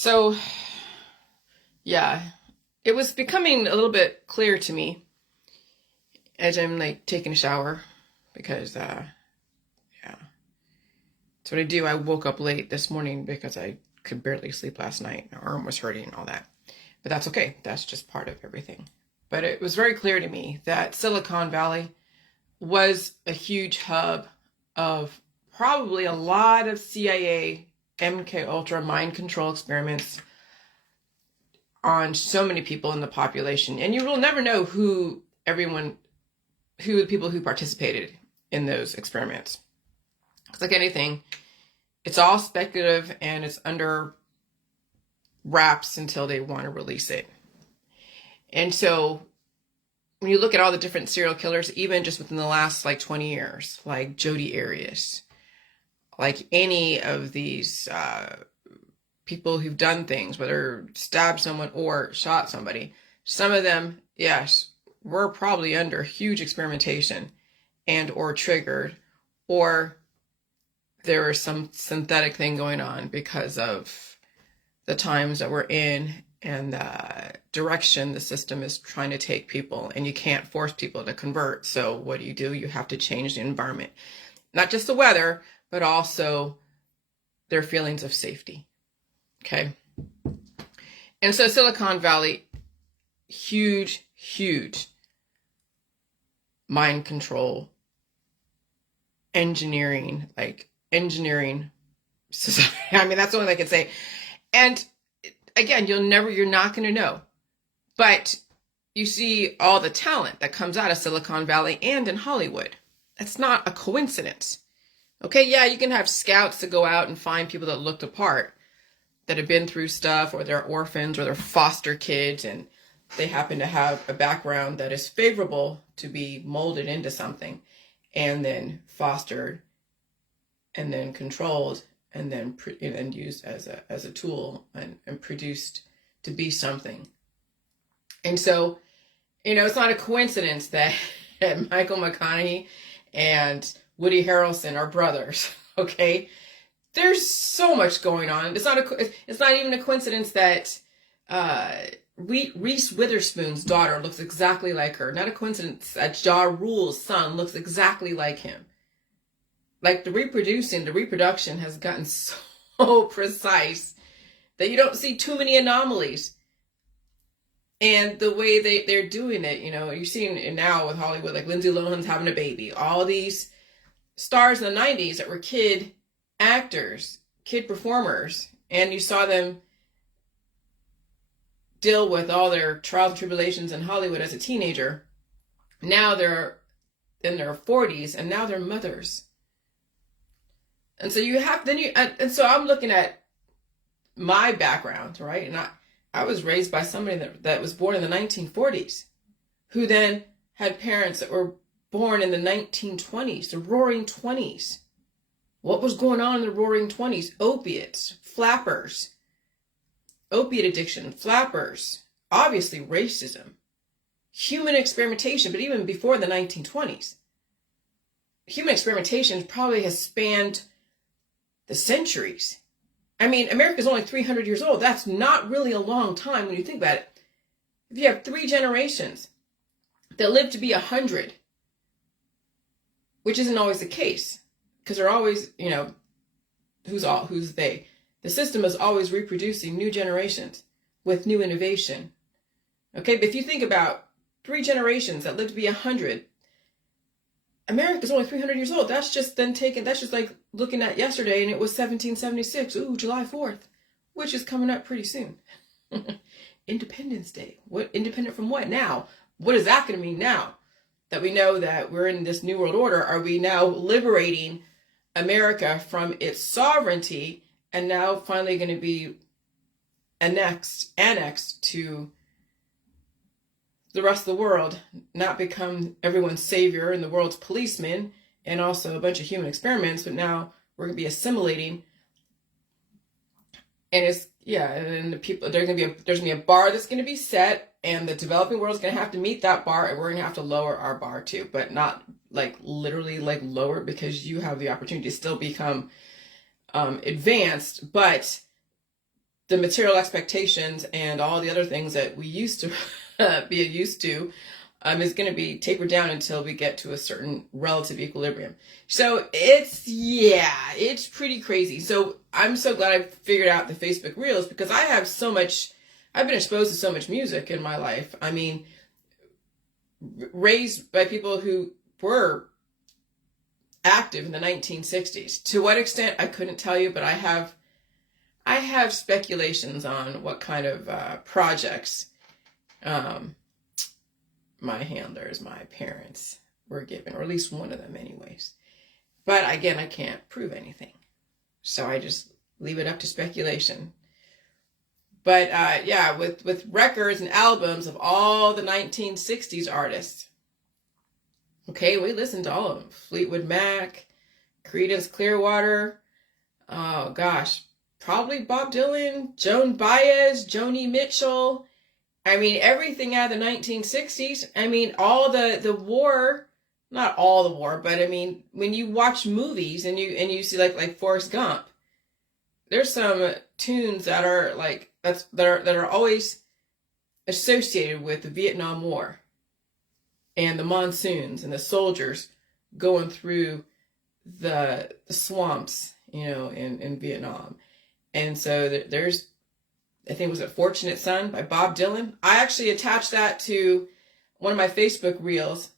So, yeah, it was becoming a little bit clear to me as I'm like taking a shower because, yeah, that's what I do. I woke up late this morning because I could barely sleep last night. My arm was hurting and all that. But that's okay. That's just part of everything. But it was very clear to me that Silicon Valley was a huge hub of probably a lot of CIA, MK Ultra mind control experiments on so many people in the population. And you will never know who the people who participated in those experiments. It's like anything, it's all speculative and it's under wraps until they want to release it. And so when you look at all the different serial killers, even just within the last like 20 years, like Jodi Arias, like any of these people who've done things, whether stabbed someone or shot somebody, some of them, yes, were probably under huge experimentation and or triggered, or there was some synthetic thing going on because of the times that we're in and the direction the system is trying to take people, and you can't force people to convert. So what do? You have to change the environment, not just the weather, but also their feelings of safety. Okay. And so Silicon Valley, huge mind control, engineering society. I mean, that's the only thing I can say. And again, you're not going to know. But you see all the talent that comes out of Silicon Valley and in Hollywood. It's not a coincidence. Okay, yeah, you can have scouts to go out and find people that look the part, that have been through stuff, or they're orphans, or they're foster kids, and they happen to have a background that is favorable to be molded into something, and then fostered, and then controlled, and then used as a tool and produced to be something. And so, it's not a coincidence that Michael McConaughey and Woody Harrelson are brothers. Okay, there's so much going on. It's not even a coincidence that Reese Witherspoon's daughter looks exactly like her. Not a coincidence that Ja Rule's son looks exactly like him. Like the reproduction has gotten so precise that you don't see too many anomalies. And the way they're doing it, you're seeing it now with Hollywood, like Lindsay Lohan's having a baby. All these stars in the 90s that were kid actors, kid performers, and you saw them deal with all their trials and tribulations in Hollywood as a teenager. Now they're in their 40s and now they're mothers. And so so I'm looking at my background, right? And I was raised by somebody that was born in the 1940s, who then had parents that were born in the 1920s, the roaring 20s. What was going on in the roaring 20s? Opiates, flappers, opiate addiction, flappers, obviously racism, human experimentation, but even before the 1920s. Human experimentation probably has spanned the centuries. I mean, America's only 300 years old. That's not really a long time when you think about it. If you have 3 generations that live to be 100, which isn't always the case, because they're always, who's they? The system is always reproducing new generations with new innovation. Okay, but if you think about 3 generations that live to be 100, America's only 300 years old. That's just like looking at yesterday and it was 1776. Ooh, July 4th, which is coming up pretty soon. Independence Day. What, independent from what now? What is that going to mean now that we know that we're in this new world order? Are we now liberating America from its sovereignty and now finally going to be annexed to the rest of the world, not become everyone's savior and the world's policeman and also a bunch of human experiments, but now we're going to be assimilating. And and the people, there's going to be a bar that's going to be set, and the developing world is going to have to meet that bar, and we're going to have to lower our bar too, but not like literally like lower, because you have the opportunity to still become advanced, but the material expectations and all the other things that we used to be used to is going to be tapered down until we get to a certain relative equilibrium. So it's pretty crazy. So I'm so glad I figured out the Facebook Reels, because I've been exposed to so much music in my life. I mean, raised by people who were active in the 1960s. To what extent, I couldn't tell you, but I have speculations on what kind of projects my handlers, my parents were given, or at least one of them anyways. But again, I can't prove anything. So I just leave it up to speculation. But yeah, with records and albums of all the 1960s artists. Okay, we listened to all of them. Fleetwood Mac, Creedence Clearwater, oh gosh, probably Bob Dylan, Joan Baez, Joni Mitchell. I mean, everything out of the 1960s. I mean, all the war, not all the war, but I mean, when you watch movies and you see like Forrest Gump, there's some tunes that are like that are always associated with the Vietnam War and the monsoons and the soldiers going through the swamps, in Vietnam. And so there's, I think, was it Fortunate Son by Bob Dylan? I actually attached that to one of my Facebook Reels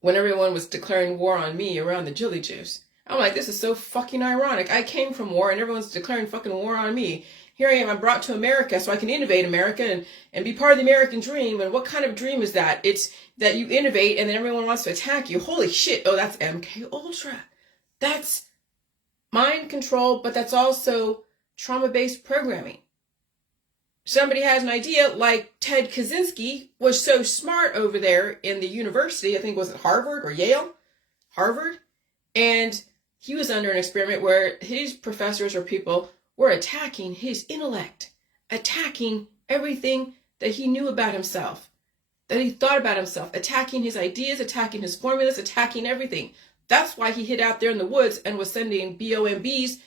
when everyone was declaring war on me around the Jilly Juice. I'm like, this is so fucking ironic. I came from war and everyone's declaring fucking war on me. Here I am, I'm brought to America so I can innovate America and be part of the American dream. And what kind of dream is that? It's that you innovate and then everyone wants to attack you. Holy shit. Oh, that's MK Ultra. That's mind control, but that's also trauma-based programming. Somebody has an idea, like Ted Kaczynski was so smart over there in the university, I think, was it Harvard or Yale? Harvard. And he was under an experiment where his professors or people were attacking his intellect, attacking everything that he knew about himself, that he thought about himself, attacking his ideas, attacking his formulas, attacking everything. That's why he hid out there in the woods and was sending BOMBs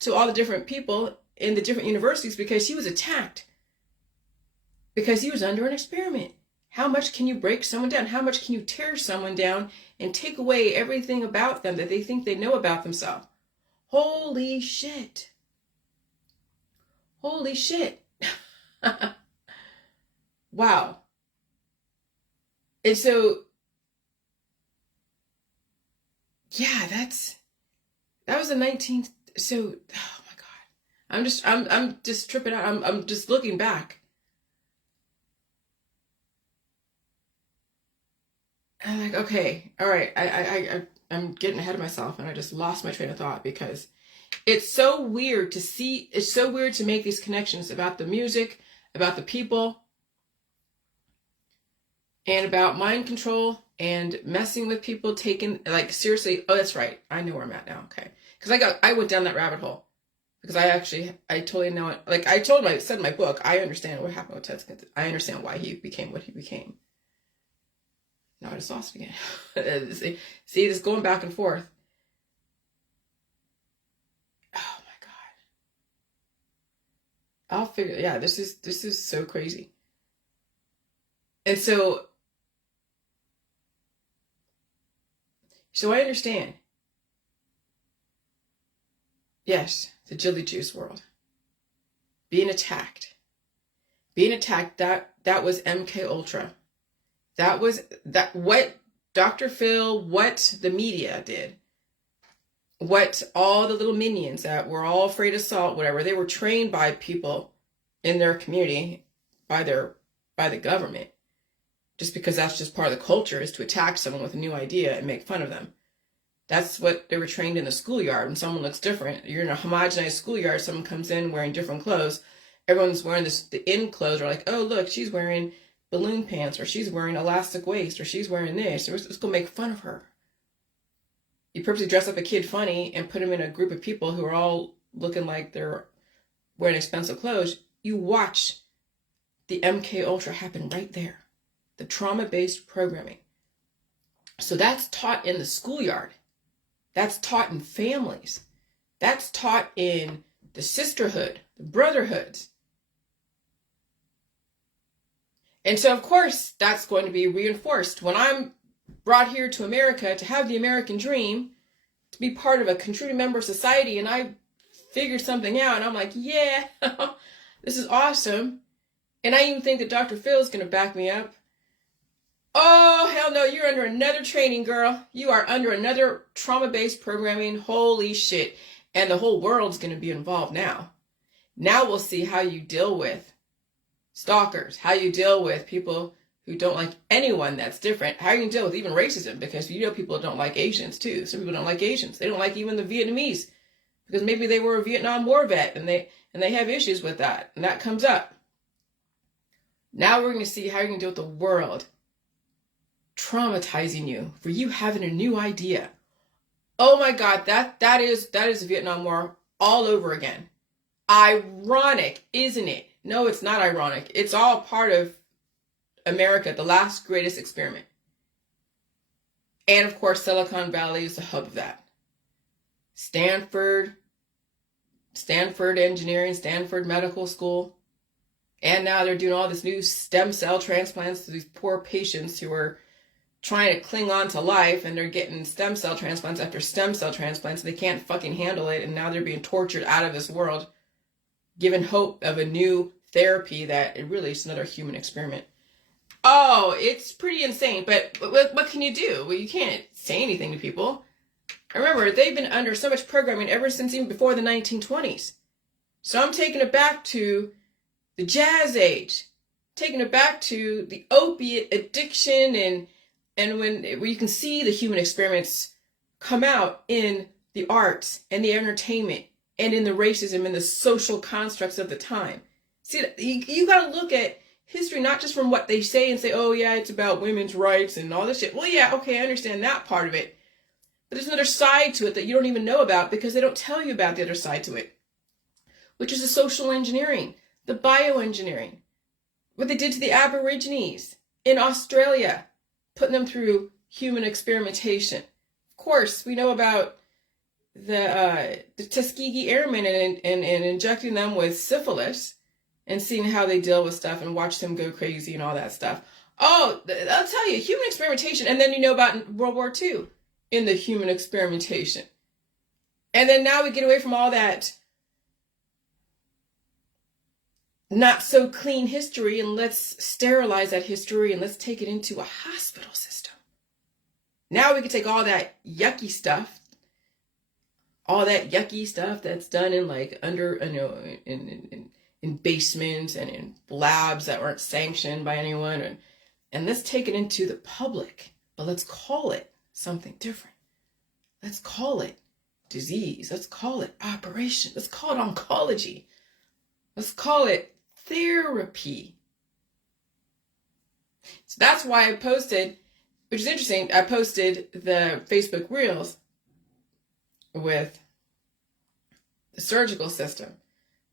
to all the different people in the different universities, because he was attacked, because he was under an experiment. How much can you break someone down? How much can you tear someone down and take away everything about them that they think they know about themselves? Holy shit. Holy shit. Wow. And so, yeah, that was the 19th. So, oh my God, I'm just tripping out. I'm just looking back. I'm like, okay, all right. I'm getting ahead of myself, and I just lost my train of thought, because it's so weird to see. It's so weird to make these connections about the music, about the people, and about mind control and messing with people, taking, like, seriously. Oh, that's right. I know where I'm at now. Okay. Because I went down that rabbit hole, because I totally know it. Like I said in my book, I understand what happened with Ted Skins. I understand why he became what he became. Now I just lost it again. See, this going back and forth. Oh my God. I'll figure. Yeah, this is so crazy. And so I understand. Yes, the Jilly Juice world. Being attacked. That was MK Ultra. That was what Dr. Phil, what the media did, what all the little minions that were all afraid of salt, whatever, they were trained by people in their community, by the government, just because that's just part of the culture, is to attack someone with a new idea and make fun of them. That's what they were trained in the schoolyard. When someone looks different, you're in a homogenized schoolyard, someone comes in wearing different clothes, everyone's wearing the in clothes, are like, oh, look, she's wearing balloon pants, or she's wearing elastic waist, or she's wearing this, or let's go make fun of her. You purposely dress up a kid funny and put him in a group of people who are all looking like they're wearing expensive clothes. You watch the MK Ultra happen right there. The trauma-based programming. So that's taught in the schoolyard. That's taught in families. That's taught in the sisterhood the brotherhoods. And so, of course, that's going to be reinforced. When I'm brought here to America to have the American dream, to be part of a contributing member of society, and I figured something out, and I'm like, yeah, this is awesome. And I even think that Dr. Phil's going to back me up. Oh, hell no, you're under another training, girl. You are under another trauma-based programming. Holy shit. And the whole world's going to be involved now. Now we'll see how you deal with stalkers, how you deal with people who don't like anyone that's different, how you can deal with even racism, because you know people don't like Asians too. Some people don't like Asians. They don't like even the Vietnamese because maybe they were a Vietnam War vet and they have issues with that, and that comes up. Now we're going to see how you can deal with the world traumatizing you for you having a new idea. Oh my God, that is the Vietnam War all over again. Ironic, isn't it? No, it's not ironic. It's all part of America, the last greatest experiment. And of course, Silicon Valley is the hub of that. Stanford Engineering, Stanford Medical School. And now they're doing all this new stem cell transplants to these poor patients who are trying to cling on to life, and they're getting stem cell transplants after stem cell transplants. They can't fucking handle it, and now they're being tortured out of this world, given hope of a new therapy that it really is another human experiment. Oh, it's pretty insane. But what can you do? Well, you can't say anything to people. Remember, they've been under so much programming ever since even before the 1920s. So I'm taking it back to the jazz age, taking it back to the opiate addiction, and where you can see the human experiments come out in the arts and the entertainment and in the racism and the social constructs of the time. See, you got to look at history not just from what they say and say, oh yeah, it's about women's rights and all this shit. Well, yeah, okay, I understand that part of it. But there's another side to it that you don't even know about because they don't tell you about the other side to it, which is the social engineering, the bioengineering, what they did to the Aborigines in Australia, putting them through human experimentation. Of course, we know about the Tuskegee Airmen and injecting them with syphilis and seeing how they deal with stuff and watch them go crazy and all that stuff. Oh, I'll tell you, human experimentation. And then you know about World War II in the human experimentation. And then now we get away from all that not so clean history, and let's sterilize that history and let's take it into a hospital system. Now we can take all that yucky stuff that's done in like under, you know, in basements and in labs that weren't sanctioned by anyone, and let's take it into the public, but let's call it something different. Let's call it disease. Let's call it operation. Let's call it oncology. Let's call it therapy. So that's why I posted, which is interesting, I posted the Facebook Reels with the surgical system,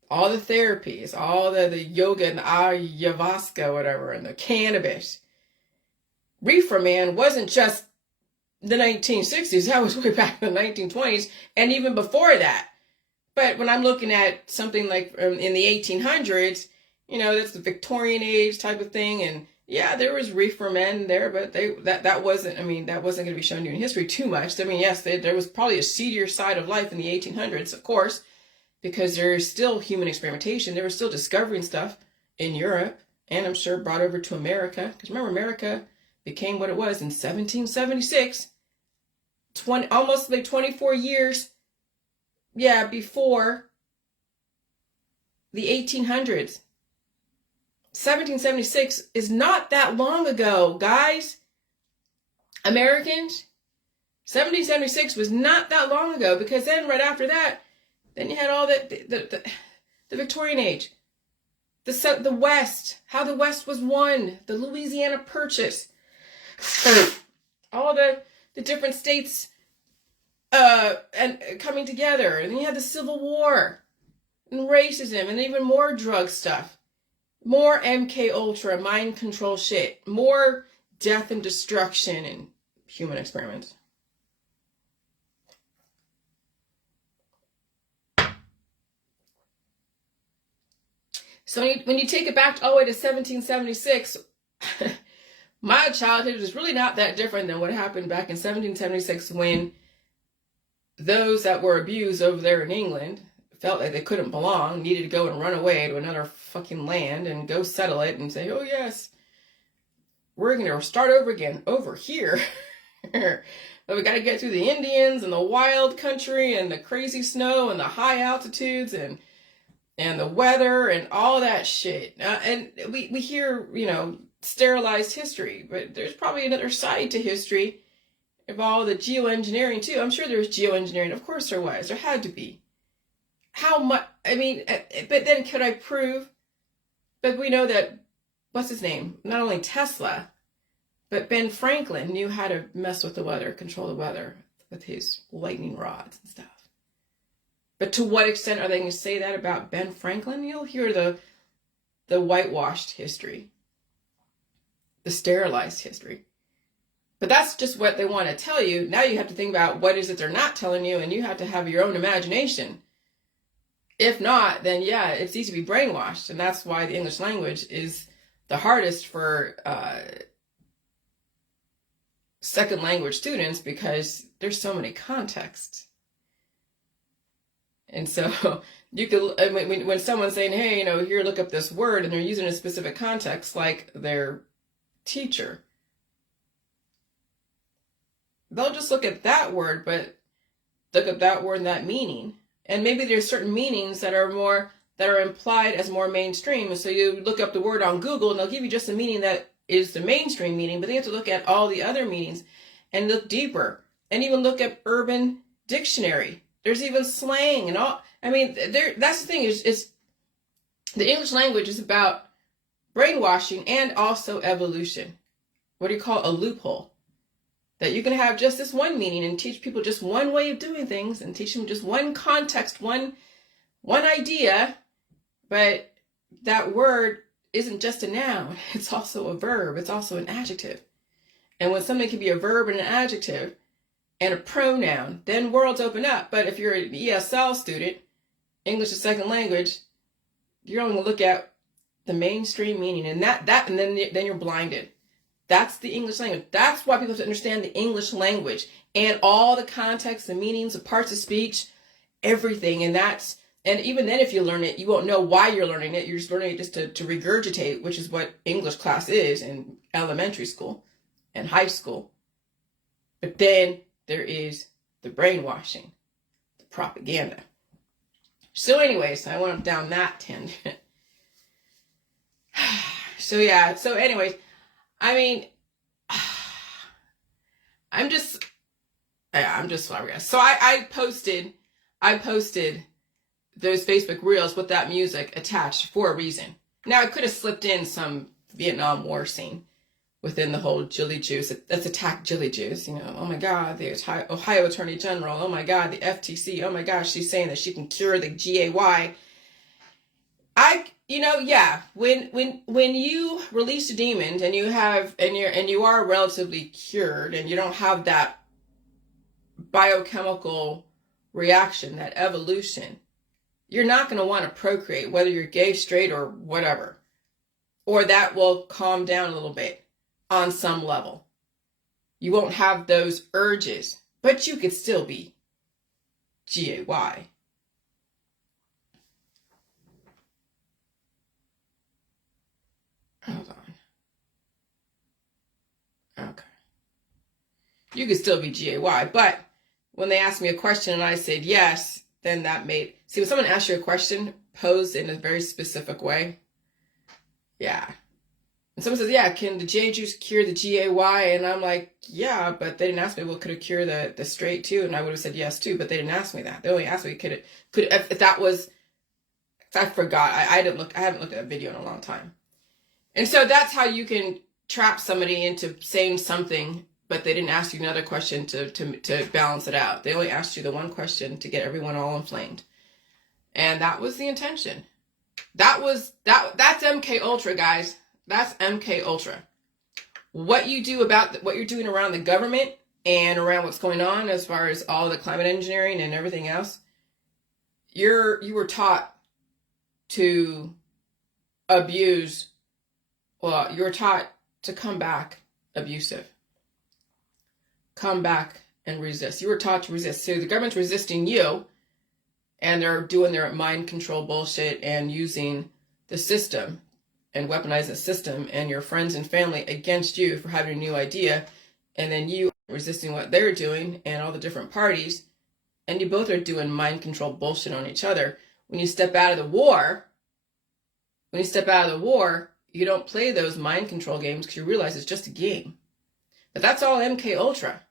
all the therapies, all the yoga and the ayahuasca, whatever, and the cannabis. Reefer Man wasn't just the 1960s, that was way back in the 1920s, and even before that. But when I'm looking at something like in the 1800s, you know, that's the Victorian age type of thing. And yeah, there was reefer men there, but that wasn't going to be shown to you in history too much. I mean, yes, there was probably a seedier side of life in the 1800s, of course, because there's still human experimentation. They were still discovering stuff in Europe, and I'm sure brought over to America. Because remember, America became what it was in 1776, almost like 24 years, before the 1800s. 1776 is not that long ago, guys. Americans, 1776 was not that long ago, because then right after that, then you had all the Victorian age, the West, how the West was won, the Louisiana Purchase, all the different states and coming together, and then you had the Civil War and racism and even more drug stuff. More MK Ultra, mind control shit. More death and destruction and human experiments. So when you take it back all the way to 1776, my childhood is really not that different than what happened back in 1776 when those that were abused over there in England felt like they couldn't belong, needed to go and run away to another fucking land and go settle it and say, oh yes, we're going to start over again over here. But we got to get through the Indians and the wild country and the crazy snow and the high altitudes and the weather and all that shit. And we hear, sterilized history, but there's probably another side to history of all the geoengineering too. I'm sure there's geoengineering. Of course there was. There had to be. How much? I mean, but then could I prove? But we know that, what's his name? Not only Tesla, but Ben Franklin knew how to mess with the weather, control the weather with his lightning rods and stuff. But to what extent are they going to say that about Ben Franklin? You'll hear the whitewashed history, the sterilized history. But that's just what they want to tell you. Now you have to think about what is it they're not telling you, and you have to have your own imagination. If not, then yeah, it's easy to be brainwashed. And that's why the English language is the hardest for second language students, because there's so many contexts. And so you could, when someone's saying, hey, here, look up this word, and they're using a specific context, like their teacher, they'll just look at that word, but look at that word and that meaning. And maybe there's certain meanings that are implied as more mainstream. And so you look up the word on Google and they'll give you just the meaning that is the mainstream meaning, but they have to look at all the other meanings and look deeper, and even look at Urban Dictionary. There's even slang and all. I mean, that's the thing is the English language is about brainwashing and also evolution. What do you call a loophole? That you can have just this one meaning and teach people just one way of doing things and teach them just one context, one idea, but that word isn't just a noun. It's also a verb. It's also an adjective. And when something can be a verb and an adjective and a pronoun, then worlds open up. But if you're an ESL student, English as second language, you're only going to look at the mainstream meaning, and then you're blinded. That's the English language. That's why people have to understand the English language and all the context, the meanings of parts of speech, everything. And even then, if you learn it, you won't know why you're learning it. You're just learning it just to regurgitate, which is what English class is in elementary school and high school. But then there is the brainwashing, the propaganda. So anyways, I went down that tangent. So anyways, I mean, I'm just flabbergasted. So I posted those Facebook reels with that music attached for a reason. Now I could have slipped in some Vietnam War scene within the whole Jilly Juice. Let's attack Jilly Juice. Oh my God, the Ohio Attorney General. Oh my God, the FTC. Oh my gosh, she's saying that she can cure the GAY. When you release a demon and you are relatively cured and you don't have that biochemical reaction, that evolution, you're not going to want to procreate, whether you're gay, straight, or whatever. Or that will calm down a little bit on some level. You won't have those urges, but you could still be GAY. Hold on. Okay. You could still be GAY, but when they asked me a question and I said yes, then that made... See, when someone asks you a question posed in a very specific way, yeah. And someone says, yeah, can the J juice cure the GAY? And I'm like, yeah, but they didn't ask me, well, could it cure the straight too? And I would have said yes too, but they didn't ask me that. They only asked me, if that was... I forgot. I haven't looked at that video in a long time. And so that's how you can trap somebody into saying something, but they didn't ask you another question to balance it out. They only asked you the one question to get everyone all inflamed. And that was the intention. That's MK Ultra, guys. That's MK Ultra. What you do about what you're doing around the government and around what's going on as far as all the climate engineering and everything else, you were taught to abuse, well, you're taught to come back abusive. Come back and resist. You were taught to resist. So the government's resisting you, and they're doing their mind control bullshit and using the system and weaponize the system and your friends and family against you for having a new idea, and then you resisting what they're doing and all the different parties, and you both are doing mind control bullshit on each other. When you step out of the war, you don't play those mind control games because you realize it's just a game. But that's all MK Ultra.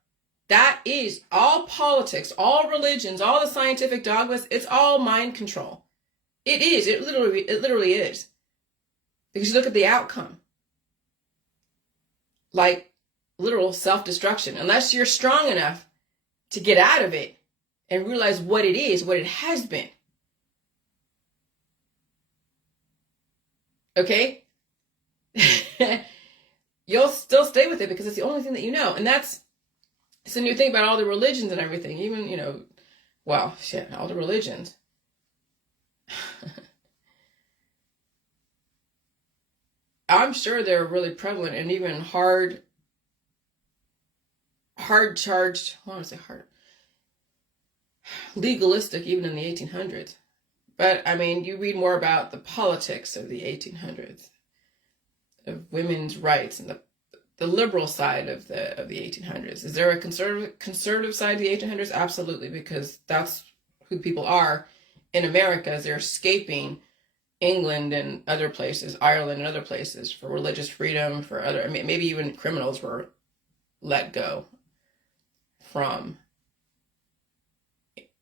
That is all politics, all religions, all the scientific dogmas. It's all mind control. It is. It literally is. Because you look at the outcome. Like literal self-destruction. Unless you're strong enough to get out of it and realize what it is, what it has been. Okay? You'll still stay with it because it's the only thing that you know. And that's, so when you think about all the religions and everything, even, well, shit, all the religions. I'm sure they're really prevalent and even hard charged, I want to say hard, legalistic even in the 1800s. But, I mean, you read more about the politics of the 1800s, of women's rights and the liberal side of the 1800s. Is there a conservative side of the 1800s? Absolutely, because that's who people are in America as they're escaping England and other places, Ireland and other places, for religious freedom, for other, maybe even criminals were let go from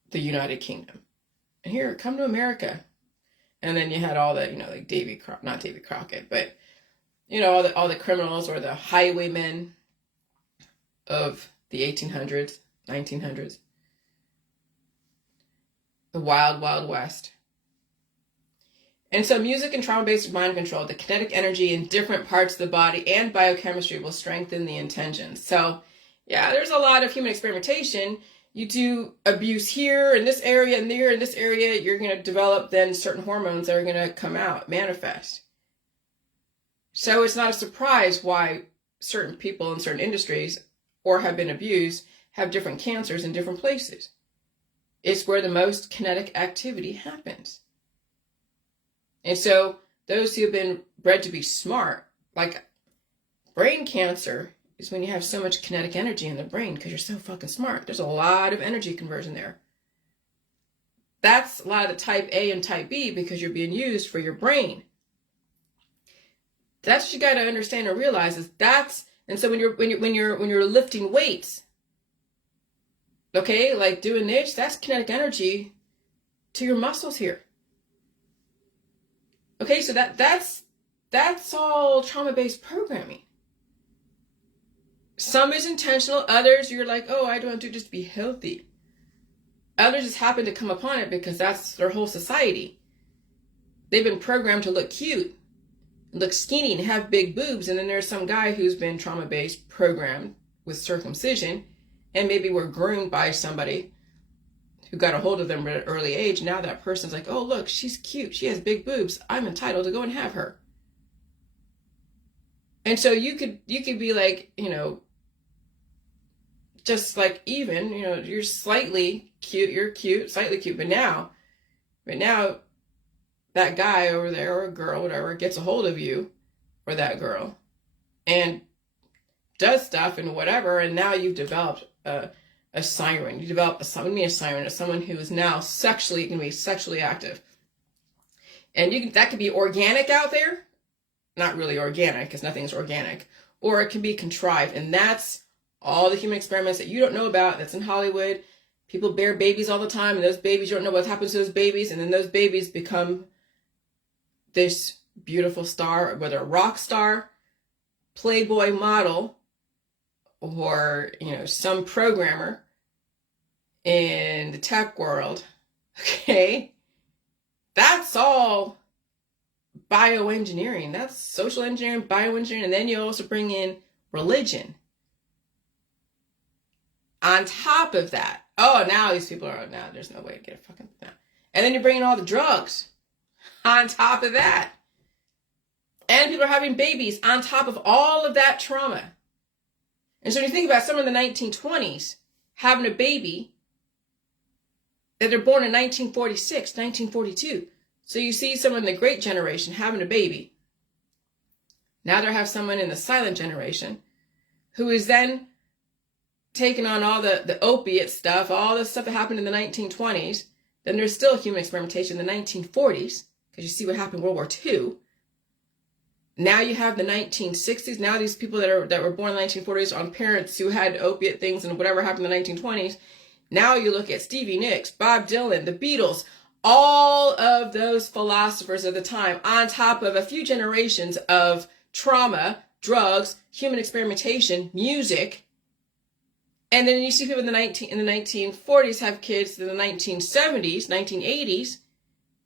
the United Kingdom. And here, come to America. And then you had all the, like not Davy Crockett, but all the criminals or the highwaymen of the 1800s, 1900s. The wild, wild west. And so music and trauma-based mind control, the kinetic energy in different parts of the body and biochemistry will strengthen the intentions. So, yeah, there's a lot of human experimentation. You do abuse here in this area and there in this area, you're going to develop then certain hormones that are going to come out, manifest. So it's not a surprise why certain people in certain industries or have been abused have different cancers in different places. It's where the most kinetic activity happens. And so those who have been bred to be smart, like brain cancer is when you have so much kinetic energy in the brain because you're so fucking smart. There's a lot of energy conversion there. That's a lot of the type A and type B because you're being used for your brain. That's what you got to understand and realize is that's, and so when you're lifting weights, okay, like doing this, that's kinetic energy to your muscles here. Okay, so that's all trauma-based programming. Some is intentional, others you're like, oh, I don't do just to be healthy. Others just happen to come upon it because that's their whole society. They've been programmed to look cute, look skinny, and have big boobs, and then there's some guy who's been trauma-based programmed with circumcision, and maybe were groomed by somebody who got a hold of them at an early age. Now that person's like, oh, look, she's cute. She has big boobs. I'm entitled to go and have her. And so you could be like, just like even, you're slightly cute. You're cute, slightly cute. But now that guy over there or a girl, whatever, gets a hold of you or that girl and does stuff and whatever. And now you've developed a siren. You develop a siren as someone who is now going to be sexually active. And that could be organic out there. Not really organic, because nothing's organic. Or it can be contrived. And that's all the human experiments that you don't know about that's in Hollywood. People bear babies all the time, and those babies, you don't know what happens to those babies. And then those babies become this beautiful star, whether a rock star, Playboy model, or, some programmer in the tech world, okay? That's all bioengineering. That's social engineering, bioengineering, and then you also bring in religion. On top of that, now these people are, now there's no way to get a fucking, no. And then you're bringing all the drugs on top of that. And people are having babies on top of all of that trauma. And so when you think about someone in the 1920s having a baby, that they're born in 1946, 1942. So you see someone in the Great Generation having a baby. Now they have someone in the Silent Generation who is then taking on all the opiate stuff, all the stuff that happened in the 1920s. Then there's still human experimentation in the 1940s, because you see what happened in World War II. Now you have the 1960s. Now these people that were born in the 1940s on parents who had opiate things and whatever happened in the 1920s. Now you look at Stevie Nicks, Bob Dylan, the Beatles, all of those philosophers of the time on top of a few generations of trauma, drugs, human experimentation, music. And then you see people in the 1940s have kids in the 1970s, 1980s.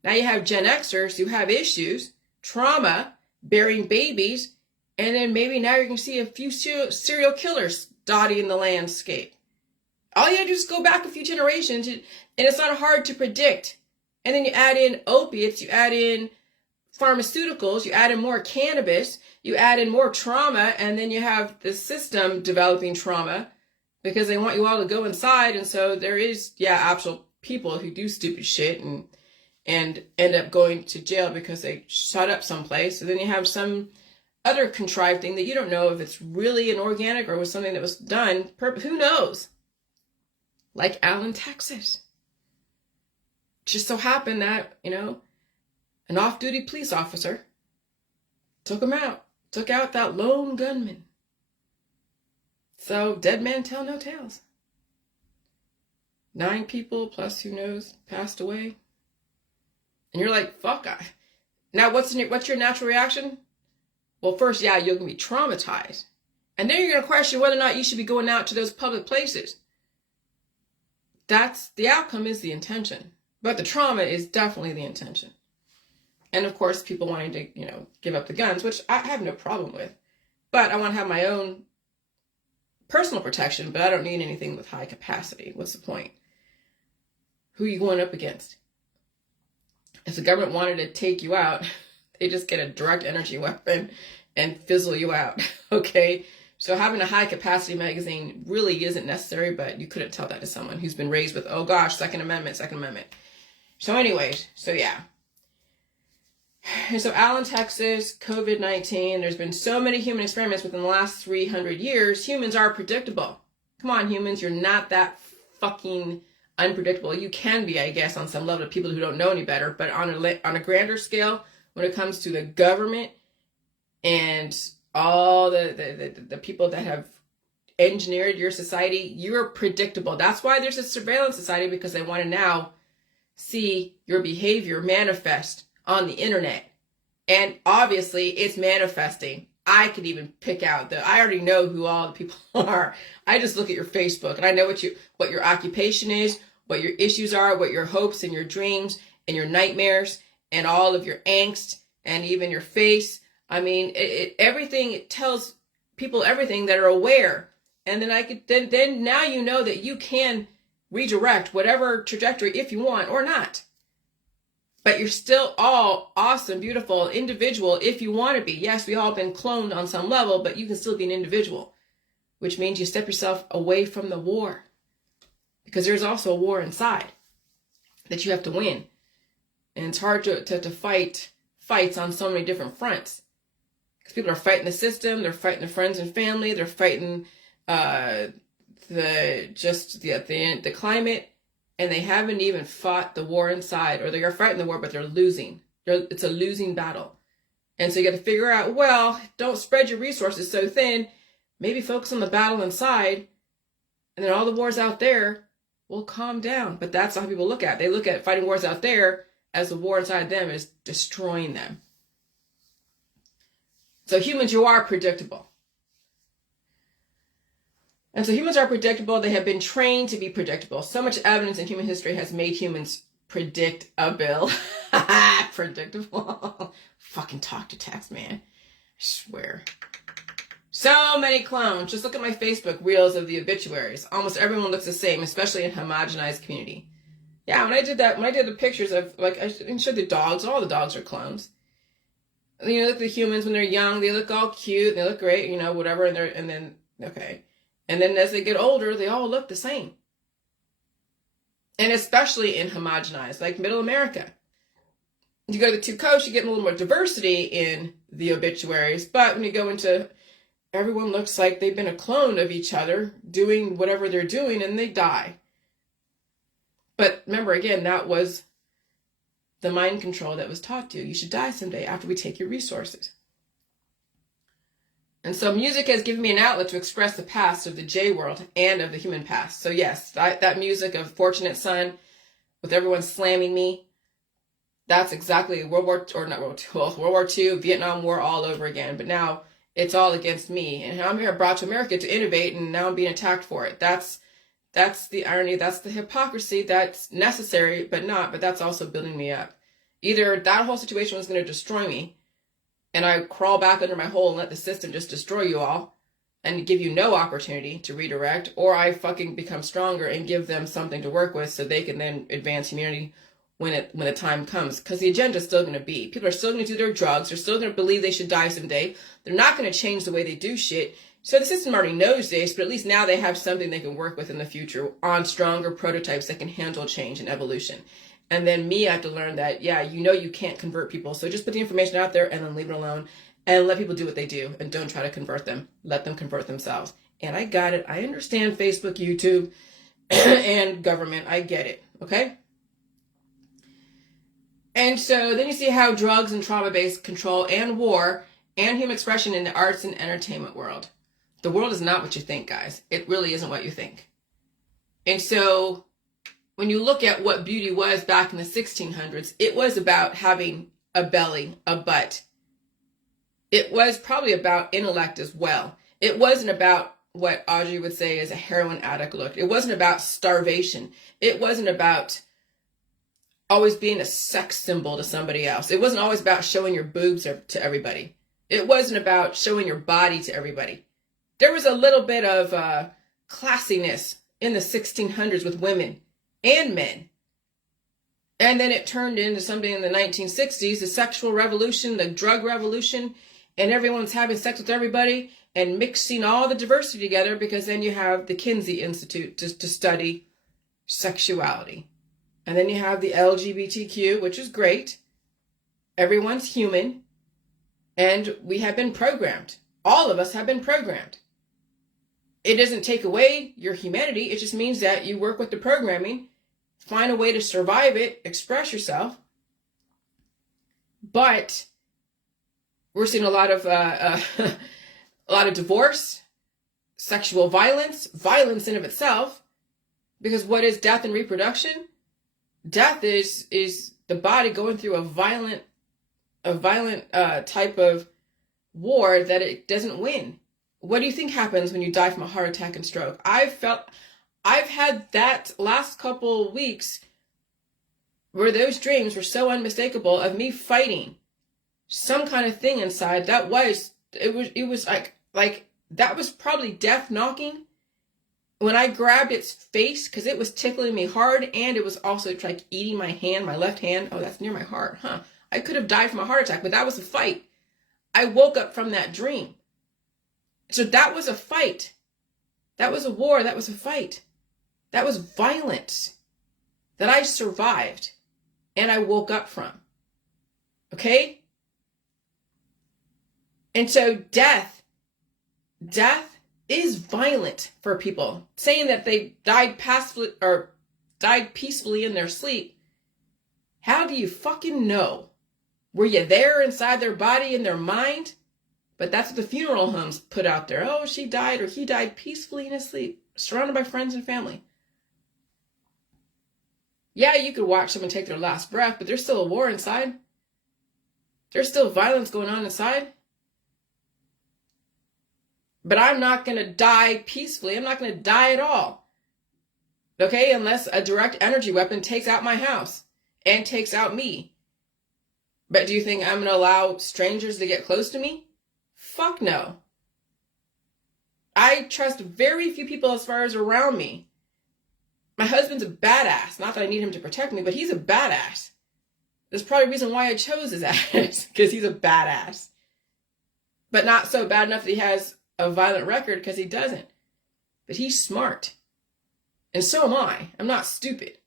Now you have Gen Xers who have issues, trauma, bearing babies, and then maybe now you're going to see a few serial killers dotting the landscape. All you have to do is go back a few generations, and it's not hard to predict. And then you add in opiates, you add in pharmaceuticals, you add in more cannabis, you add in more trauma, and then you have the system developing trauma because they want you all to go inside. And so there is, actual people who do stupid shit and end up going to jail because they shut up someplace. And then you have some other contrived thing that you don't know if it's really an organic or was something that was done. Who knows? Like Allen, Texas. Just so happened that, an off-duty police officer took out that lone gunman. So dead man tell no tales. 9 people plus who knows passed away. And you're like, fuck. Now what's your natural reaction? Well, first, you're going to be traumatized. And then you're going to question whether or not you should be going out to those public places. That's the outcome is the intention. But the trauma is definitely the intention. And of course, people wanting to, give up the guns, which I have no problem with. But I want to have my own personal protection, but I don't need anything with high capacity. What's the point? Who are you going up against? If the government wanted to take you out, they just get a direct energy weapon and fizzle you out, okay? So having a high capacity magazine really isn't necessary, but you couldn't tell that to someone who's been raised with, oh gosh, Second Amendment. So anyways, so yeah. And so Allen, Texas, COVID-19, there's been so many human experiments within the last 300 years. Humans are predictable. Come on, humans, you're not that fucking unpredictable. You can be, I guess, on some level to people who don't know any better, but on a grander scale, when it comes to the government and all the people that have engineered your society, you're predictable. That's why there's a surveillance society, because they want to now see your behavior manifest on the internet. And obviously it's manifesting. I could even pick out I already know who all the people are. I just look at your Facebook and I know what your occupation is, what your issues are, what your hopes and your dreams and your nightmares and all of your angst and even your face. I mean, everything, it tells people everything that are aware. And then then now you know that you can redirect whatever trajectory if you want or not. But you're still all awesome, beautiful, individual if you want to be. Yes, we all been cloned on some level, but you can still be an individual, which means you step yourself away from the war. Because there's also a war inside that you have to win. And it's hard to fight fights on so many different fronts. Because people are fighting the system, they're fighting their friends and family, they're fighting the climate, and they haven't even fought the war inside, or they are fighting the war, but they're losing. It's a losing battle. And so you got to figure out, well, don't spread your resources so thin, maybe focus on the battle inside, and then all the wars out there will calm down. But that's how people look at it. They look at fighting wars out there as the war inside them is destroying them. So humans, you are predictable. And so humans are predictable. They have been trained to be predictable. So much evidence in human history has made humans predictable. Predictable. Fucking talk to text, man. I swear. So many clones. Just look at my Facebook reels of the obituaries. Almost everyone looks the same, especially in homogenized community. Yeah, when I did the pictures of, like, I showed the dogs, all the dogs are clones. You know, look at the humans when they're young, they look all cute, and they look great, you know, whatever, and then as they get older, they all look the same. And especially in homogenized, like Middle America. You go to the two coasts, you get a little more diversity in the obituaries, but when you go into, everyone looks like they've been a clone of each other, doing whatever they're doing, and they die. But remember, again, that was the mind control that was taught to you. You should die someday after we take your resources. And so music has given me an outlet to express the past of the J world and of the human past. So yes, that music of Fortunate Son, with everyone slamming me, that's exactly World War II, Vietnam War all over again. But now it's all against me. And I'm here brought to America to innovate, and now I'm being attacked for it. That's the irony. That's the hypocrisy. That's necessary, but that's also building me up. Either that whole situation was going to destroy me, and I crawl back under my hole and let the system just destroy you all and give you no opportunity to redirect, or I fucking become stronger and give them something to work with so they can then advance humanity when the time comes. Because the agenda is still going to be, people are still going to do their drugs, they're still going to believe they should die someday, they're not going to change the way they do shit. So the system already knows this, but at least now they have something they can work with in the future on stronger prototypes that can handle change and evolution. And then me, I have to learn that, yeah, you can't convert people. So just put the information out there and then leave it alone and let people do what they do and don't try to convert them. Let them convert themselves. And I got it. I understand Facebook, YouTube, and government. I get it. Okay? And so then you see how drugs and trauma-based control and war and human expression in the arts and entertainment world. The world is not what you think, guys. It really isn't what you think. And so when you look at what beauty was back in the 1600s, it was about having a belly, a butt. It was probably about intellect as well. It wasn't about what Audrey would say is a heroin addict look. It wasn't about starvation. It wasn't about always being a sex symbol to somebody else. It wasn't always about showing your boobs to everybody. It wasn't about showing your body to everybody. There was a little bit of classiness in the 1600s with women and men. And then it turned into something in the 1960s, the sexual revolution, the drug revolution, and everyone's having sex with everybody and mixing all the diversity together, because then you have the Kinsey Institute to study sexuality. And then you have the LGBTQ, which is great. Everyone's human. And we have been programmed. All of us have been programmed. It doesn't take away your humanity. It just means that you work with the programming, find a way to survive it, express yourself. But we're seeing a lot of divorce, sexual violence in of itself. Because what is death and reproduction? Death is the body going through a violent type of war that it doesn't win. What do you think happens when you die from a heart attack and stroke? I've had that last couple weeks where those dreams were so unmistakable of me fighting some kind of thing inside that was like that was probably death knocking. When I grabbed its face, because it was tickling me hard, and it was also like eating my hand, my left hand. Oh, that's near my heart, huh? I could have died from a heart attack, but that was a fight. I woke up from that dream. So that was a fight. That was a war. That was a fight. That was violence that I survived and I woke up from. Okay? And so death is violent for people. Saying that they died peacefully in their sleep. How do you fucking know? Were you there inside their body and their mind? But that's what the funeral homes put out there. Oh, she died or he died peacefully in his sleep, surrounded by friends and family. Yeah, you could watch someone take their last breath, but there's still a war inside. There's still violence going on inside. But I'm not going to die peacefully. I'm not going to die at all. Okay, unless a direct energy weapon takes out my house and takes out me. But do you think I'm going to allow strangers to get close to me? Fuck no. I trust very few people as far as around me. My husband's a badass. Not that I need him to protect me, but he's a badass. There's probably a reason why I chose his ass, because he's a badass. But not so bad enough that he has a violent record, because he doesn't. But he's smart. And so am I. I'm not stupid.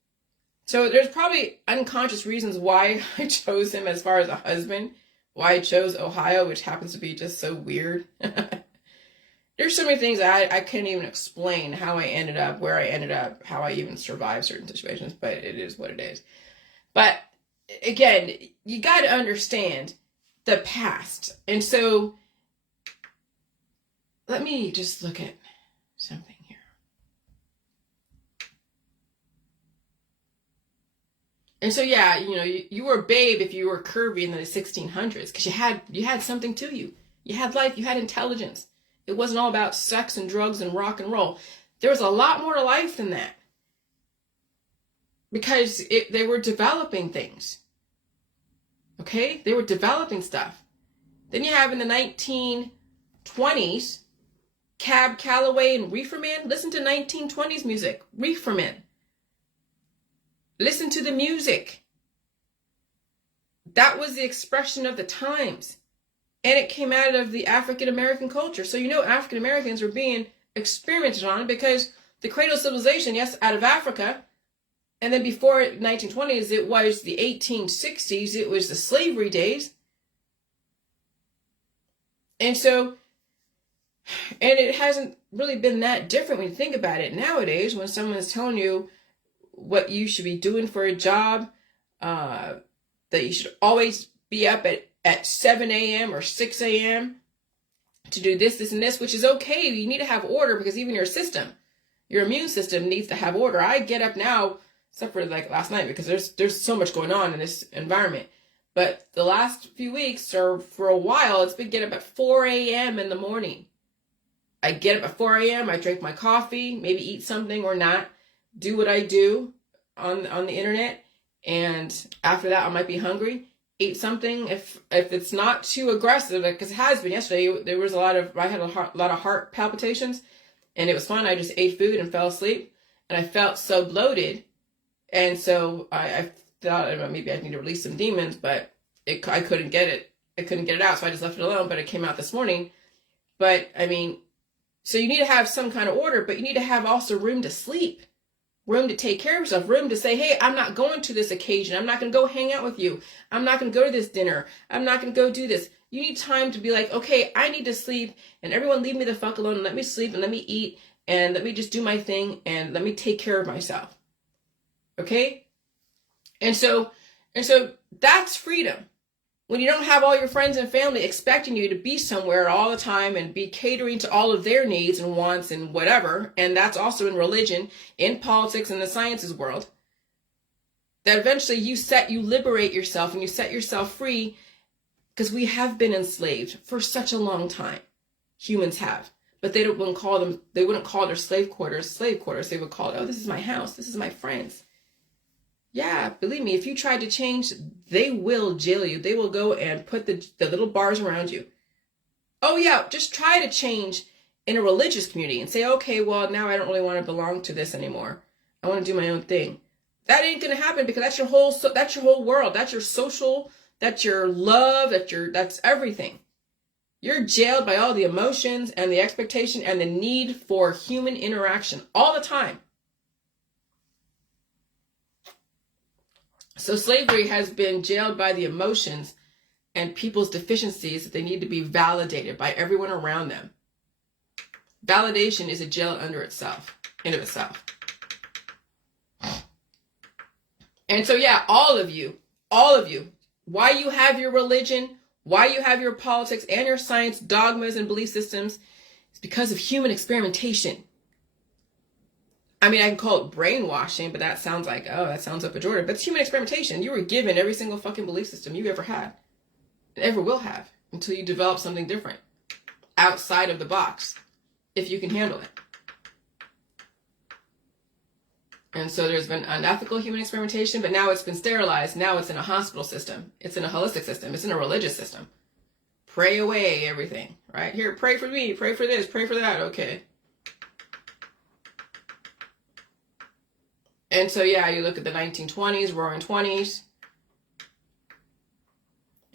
So there's probably unconscious reasons why I chose him as far as a husband. Why I chose Ohio, which happens to be just so weird. There's so many things I can't even explain how I ended up, where I ended up, how I even survived certain situations, but it is what it is. But again, you got to understand the past. And so let me just look at something here. And so, yeah, you were a babe if you were curvy in the 1600s, because you had something to you. You had life, you had intelligence. It wasn't all about sex and drugs and rock and roll. There was a lot more to life than that. Because they were developing things. Okay? They were developing stuff. Then you have in the 1920s, Cab Calloway and Reeferman. Listen to 1920s music. Reeferman. Listen to the music. That was the expression of the times. And it came out of the African American culture. So African Americans were being experimented on, because the cradle of civilization, yes, out of Africa. And then before 1920s, it was the 1860s. It was the slavery days. And it hasn't really been that different when you think about it nowadays, when someone's telling you what you should be doing for a job, that you should always be up at 7 a.m. or 6 a.m. to do this, this, and this, which is okay. You need to have order, because even your immune system needs to have order. I get up now, except for like last night, because there's so much going on in this environment. But the last few weeks, or for a while, it's been getting up at 4 a.m. in the morning. I get up at 4 a.m., I drink my coffee, maybe eat something or not, do what I do on the internet, and after that I might be hungry, eat something. If it's not too aggressive, because it has been yesterday, I had a lot of heart palpitations, and it was fun. I just ate food and fell asleep, and I felt so bloated, and so I thought maybe I need to release some demons, but I couldn't get it. I couldn't get it out, so I just left it alone. But it came out this morning. But I mean, so you need to have some kind of order, but you need to have also room to sleep. Room to take care of yourself, room to say, hey, I'm not going to this occasion. I'm not going to go hang out with you. I'm not going to go to this dinner. I'm not going to go do this. You need time to be like, okay, I need to sleep, and everyone leave me the fuck alone and let me sleep and let me eat and let me just do my thing and let me take care of myself. Okay? And so that's freedom. When you don't have all your friends and family expecting you to be somewhere all the time and be catering to all of their needs and wants and whatever, and that's also in religion, in politics, in the sciences world, that eventually you liberate yourself and you set yourself free, because we have been enslaved for such a long time. Humans have. But they wouldn't call their slave quarters. They would call it, oh, this is my house. This is my friends. Yeah, believe me, if you try to change, they will jail you. They will go and put the little bars around you. Oh yeah, just try to change in a religious community and say, okay, well, now I don't really want to belong to this anymore. I want to do my own thing. That ain't going to happen, because that's your whole world. That's your social, that's your love, that's everything. You're jailed by all the emotions and the expectation and the need for human interaction all the time. So slavery has been jailed by the emotions and people's deficiencies that they need to be validated by everyone around them. Validation is a jail in of itself. And so, yeah, all of you, why you have your religion, why you have your politics and your science, dogmas and belief systems, is because of human experimentation. I mean, I can call it brainwashing, but that sounds like, that sounds so pejorative. But it's human experimentation. You were given every single fucking belief system you ever had, and ever will have, until you develop something different, outside of the box, if you can handle it. And so there's been unethical human experimentation, but now it's been sterilized. Now it's in a hospital system. It's in a holistic system. It's in a religious system. Pray away everything, right? Here, pray for me, pray for this, pray for that. Okay. And so, yeah, you look at the 1920s, roaring 20s,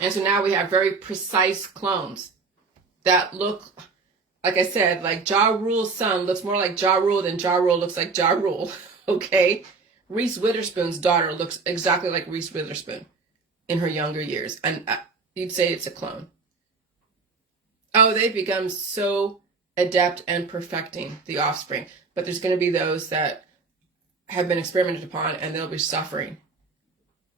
And so now we have very precise clones that look, like I said, like Ja Rule's son looks more like Ja Rule than Ja Rule looks like Ja Rule. Okay? Reese Witherspoon's daughter looks exactly like Reese Witherspoon in her younger years. And you'd say it's a clone. Oh, they've become so adept and perfecting the offspring. But there's going to be those that have been experimented upon and they'll be suffering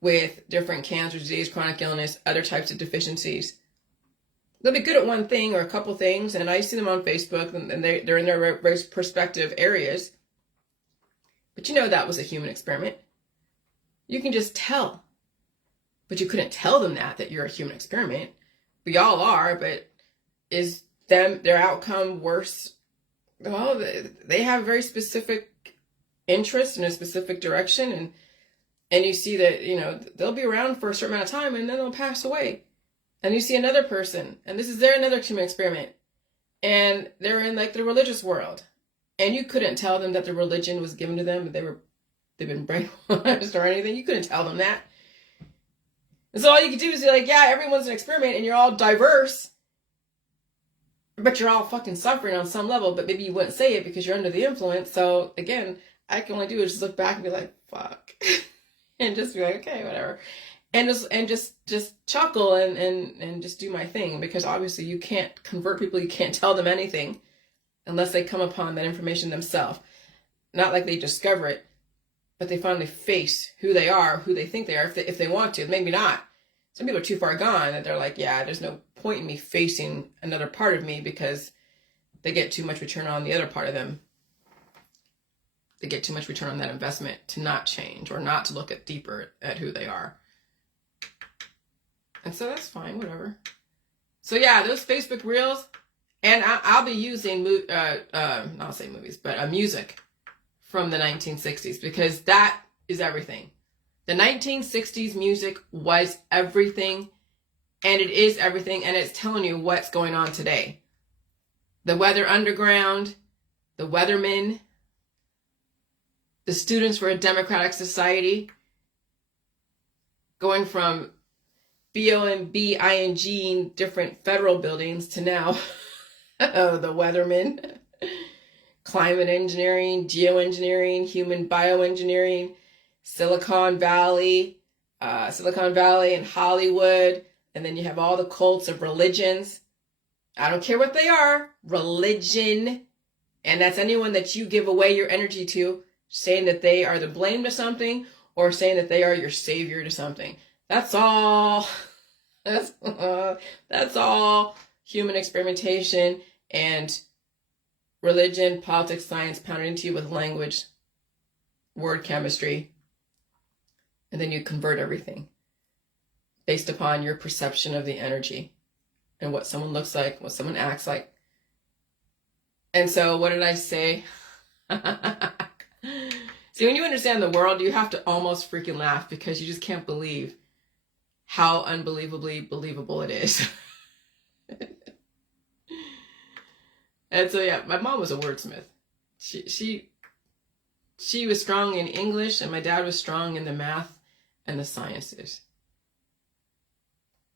with different cancer, disease, chronic illness, other types of deficiencies. They'll be good at one thing or a couple things, and I see them on Facebook, and they're in their respective areas. But you know that was a human experiment. You can just tell. But you couldn't tell them that you're a human experiment. We all are, but is their outcome worse? Well, they have a very specific interest in a specific direction, and you see that, you know, they'll be around for a certain amount of time and then they'll pass away. And you see another person, and this is another human experiment, and they're in like the religious world, and you couldn't tell them that the religion was given to them, they've been brainwashed or anything. You couldn't tell them that. And so all you could do is be like, yeah, everyone's an experiment and you're all diverse, but you're all fucking suffering on some level, but maybe you wouldn't say it because you're under the influence. So again, I can only do is just look back and be like, fuck. And just be like, okay, whatever. And just chuckle and just do my thing, because obviously you can't convert people, you can't tell them anything unless they come upon that information themselves. Not like they discover it, but they finally face who they are, who they think they are, if they want to. Maybe not. Some people are too far gone that they're like, yeah, there's no point in me facing another part of me, because they get too much return on the other part of them. They get too much return on that investment to not change or not to look at deeper at who they are. And so that's fine, whatever. So yeah, those Facebook Reels, and I'll be using, I'll say movies, but music from the 1960s, because that is everything. The 1960s music was everything, and it is everything, and it's telling you what's going on today. The Weather Underground, the Weathermen, the Students for a Democratic Society, going from BOMBING different federal buildings to now the Weathermen, climate engineering, geoengineering, human bioengineering, Silicon Valley and Hollywood, and then you have all the cults of religions. I don't care what they are, religion, and that's anyone that you give away your energy to, saying that they are the blame to something or saying that they are your savior to something. That's all. That's all human experimentation and religion, politics, science pounded into you with language, word chemistry, and then you convert everything based upon your perception of the energy and what someone looks like, what someone acts like. And so what did I say? See, when you understand the world, you have to almost freaking laugh, because you just can't believe how unbelievably believable it is. And so yeah, my mom was a wordsmith. She was strong in English, and my dad was strong in the math and the sciences.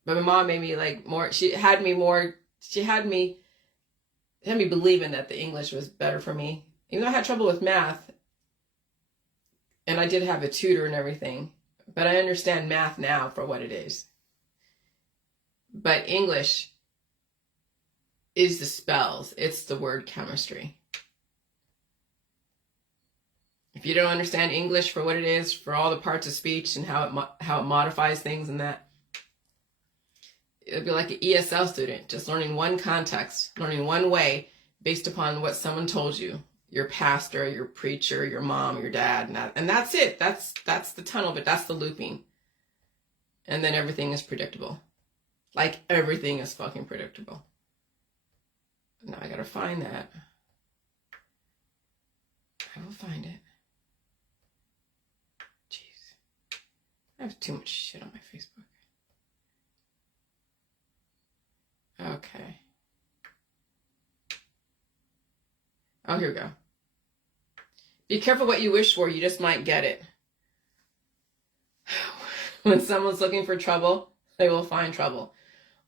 But my mom made me like more, she had me believing that the English was better for me. Even though I had trouble with math, and I did have a tutor and everything, but I understand math now for what it is. But English is the spells. It's the word chemistry. If you don't understand English for what it is, for all the parts of speech and how it modifies things and that, it'd be like an ESL student, just learning one context, learning one way based upon what someone told you. Your pastor, your preacher, your mom, your dad, and that's it. That's the tunnel, but that's the looping. And then everything is predictable. Like everything is fucking predictable. Now I gotta find that. I will find it. Jeez. I have too much shit on my Facebook. Okay. Oh, here we go. Be careful what you wish for. You just might get it. When someone's looking for trouble, they will find trouble.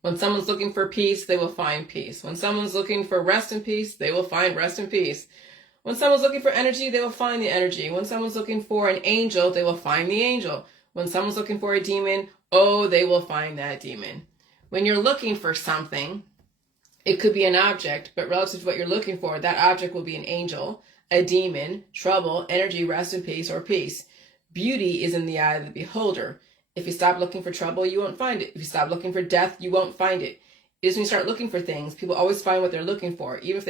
When someone's looking for peace, they will find peace. When someone's looking for rest and peace, they will find rest and peace. When someone's looking for energy, they will find the energy. When someone's looking for an angel, they will find the angel. When someone's looking for a demon, oh, they will find that demon. When you're looking for something, it could be an object, but relative to what you're looking for, that object will be an angel, a demon, trouble, energy, rest and peace, or peace. Beauty is in the eye of the beholder. If you stop looking for trouble, you won't find it. If you stop looking for death, you won't find it. It is when you start looking for things, people always find what they're looking for, even if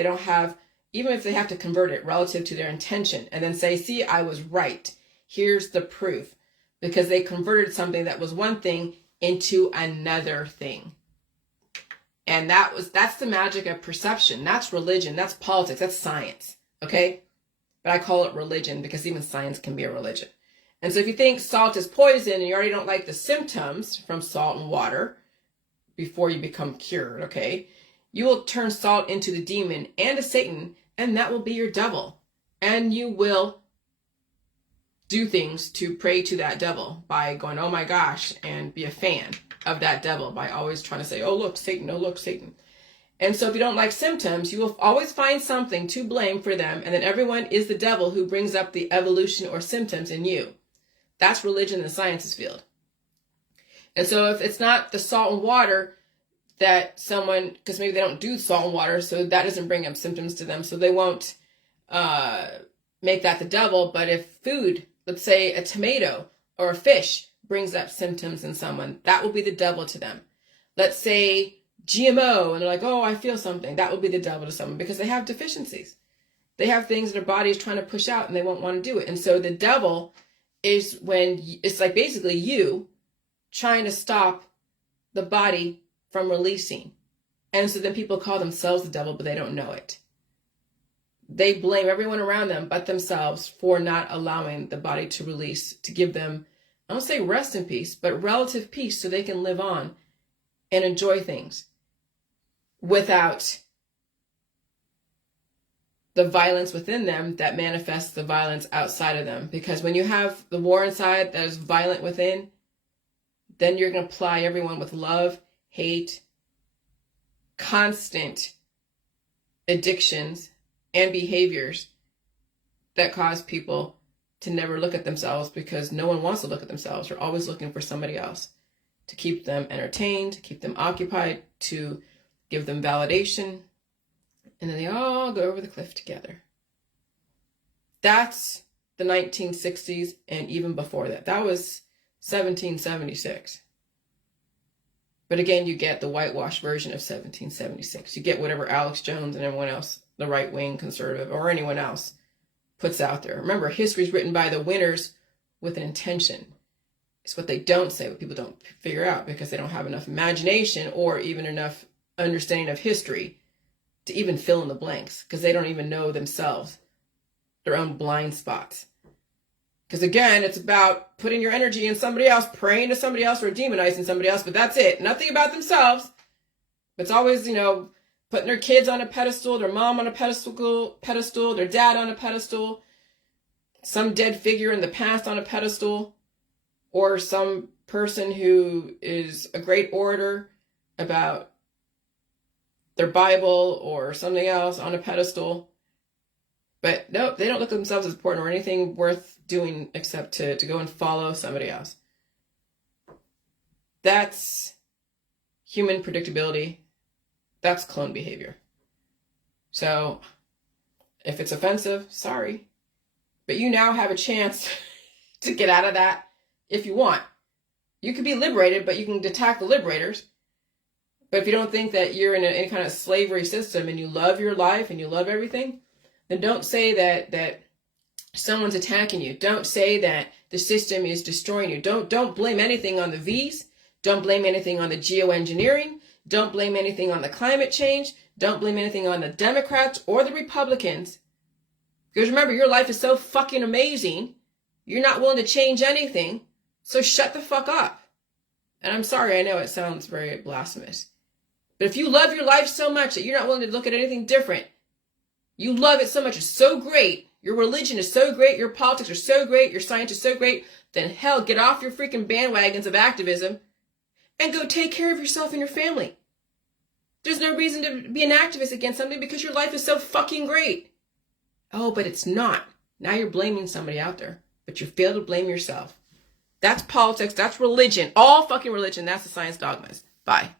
they have to convert it relative to their intention and then say, see, I was right. Here's the proof. Because they converted something that was one thing into another thing. And that's the magic of perception. That's religion. That's politics. That's science. Okay? But I call it religion because even science can be a religion. And so if you think salt is poison and you already don't like the symptoms from salt and water before you become cured, okay, you will turn salt into the demon and a Satan, and that will be your devil. And you will do things to pray to that devil by going, oh my gosh, and be a fan of that devil by always trying to say, oh look, Satan, oh look, Satan. And so if you don't like symptoms, you will always find something to blame for them, and then everyone is the devil who brings up the evolution or symptoms in you. That's religion in the sciences field. And so if it's not the salt and water that someone, because maybe they don't do salt and water, so that doesn't bring up symptoms to them, so they won't make that the devil. But if food, let's say a tomato or a fish, brings up symptoms in someone, that will be the devil to them. Let's say GMO, and they're like, oh, I feel something. That will be the devil to someone because they have deficiencies. They have things their body is trying to push out and they won't want to do it. And so the devil is when it's like basically you trying to stop the body from releasing. And so then people call themselves the devil, but they don't know it. They blame everyone around them but themselves for not allowing the body to release, to give them, I don't say rest in peace, but relative peace so they can live on and enjoy things without the violence within them that manifests the violence outside of them. Because when you have the war inside that is violent within, then you're going to apply everyone with love, hate, constant addictions and behaviors that cause people to never look at themselves because no one wants to look at themselves. They're always looking for somebody else to keep them entertained, to keep them occupied, to give them validation. And then they all go over the cliff together. That's the 1960s and even before that. That was 1776. But again, you get the whitewashed version of 1776. You get whatever Alex Jones and everyone else, the right-wing conservative or anyone else, puts out there. Remember, history is written by the winners with an intention. It's what they don't say, what people don't figure out because they don't have enough imagination or even enough understanding of history to even fill in the blanks because they don't even know themselves, their own blind spots. Because again, it's about putting your energy in somebody else, praying to somebody else or demonizing somebody else, but that's it. Nothing about themselves. It's always, putting their kids on a pedestal, their mom on a pedestal, their dad on a pedestal, some dead figure in the past on a pedestal, or some person who is a great orator about their Bible or something else on a pedestal. But no, they don't look at themselves as important or anything worth doing except to go and follow somebody else. That's human predictability. That's clone behavior. So if it's offensive, sorry. But you now have a chance to get out of that if you want. You could be liberated, but you can attack the liberators. But if you don't think that you're in any kind of slavery system and you love your life and you love everything, then don't say that someone's attacking you. Don't say that the system is destroying you. Don't blame anything on the V's. Don't blame anything on the geoengineering. Don't blame anything on the climate change. Don't blame anything on the Democrats or the Republicans. Because remember, your life is so fucking amazing. You're not willing to change anything. So shut the fuck up. And I'm sorry, I know it sounds very blasphemous. But if you love your life so much that you're not willing to look at anything different, you love it so much, it's so great, your religion is so great, your politics are so great, your science is so great, then hell, get off your freaking bandwagons of activism and go take care of yourself and your family. There's no reason to be an activist against something because your life is so fucking great. Oh, but it's not. Now you're blaming somebody out there, but you fail to blame yourself. That's politics. That's religion. All fucking religion. That's the science dogmas. Bye.